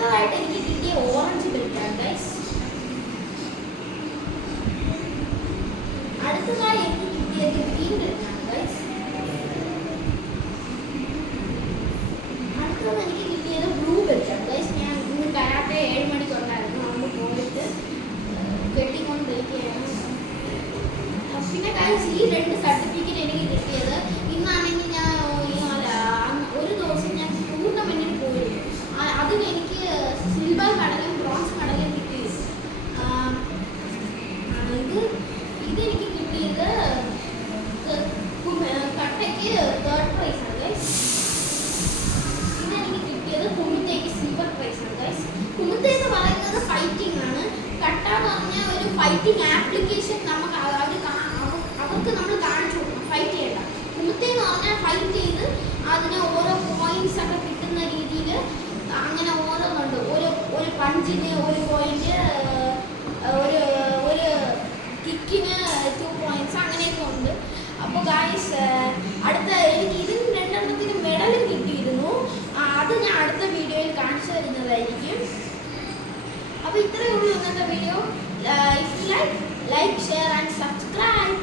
അടുത്തതായിട്ട് എനിക്ക് കിട്ടിയ ഓറഞ്ച് ബെൽറ്റാണ് ഗൈസ്. അടുത്തതായി എനിക്ക് കിട്ടിയത് ഗ്രീൻ ബെൽറ്റാണ് ഗൈസ്. അടുത്തത് എനിക്ക് കിട്ടിയത് ബ്ലൂ ബെൽറ്റാണ് ഗൈസ്. ഞാൻ ഇന്ന് കരാട്ടെ 7 മണിക്കുണ്ടായിരുന്നു, അന്ന് പോയിട്ട് കെട്ടിക്കൊണ്ടിരിക്കുകയാണ്. പിന്നെ ഗൈസ് ഈ 2 സർട്ടിഫിക്കറ്റ് എനിക്ക് കിട്ടിയത് ഇന്നാണെങ്കിൽ ഞാൻ ഒരു ദിവസം ഞാൻ ടൂർണമെന്റിന് പോയിരുന്നു. അതിന് എനിക്ക് സിൽവർ മെഡലും ബ്രോൺസ് മെഡലും കിട്ടിയത്. ഇതെനിക്ക് കിട്ടിയത് കട്ടയ്ക്ക് 3rd പ്രൈസാണ് ഗൈസ്. ഇതെനിക്ക് കിട്ടിയത് കുമുത്തേക്ക് സിൽവർ പ്രൈസാണ് ഗൈസ്. കുമുത്ത എന്ന് പറയുന്നത് ഫൈറ്റിംഗ് ആണ്. കട്ട എന്ന് പറഞ്ഞാൽ ഒരു ഫൈറ്റിംഗ് ആപ്ലിക്കേഷൻ നമുക്ക് അവർക്ക് നമ്മൾ കാണിച്ചു കൊടുക്കണം ഫൈറ്റ് ചെയ്യണ്ട. കുമുത്ത എന്ന് പറഞ്ഞാൽ ഫൈറ്റ് ചെയ്ത് അതിന് ഓരോ പോയിന്റ്സ് ഒക്കെ കിട്ടുന്ന രീതിയിൽ അങ്ങനെ ഓരോന്നുണ്ട്. ഒരു പഞ്ചിന് 1 പോയിന്റ്, ഒരു കിക്കിന് 2 പോയിന്റ്സ്, അങ്ങനെയൊക്കെ ഉണ്ട്. അപ്പോൾ ഗായ്സ് അടുത്ത എനിക്ക് ഇതിന് 2 മെഡലും കിട്ടിയിരുന്നു. അത് ഞാൻ അടുത്ത വീഡിയോയിൽ കാണിച്ചു തരുന്നതായിരിക്കും. അപ്പോൾ ഇത്രയേ ഉള്ളൂ ഇന്നത്തെ video. If you like, share and subscribe.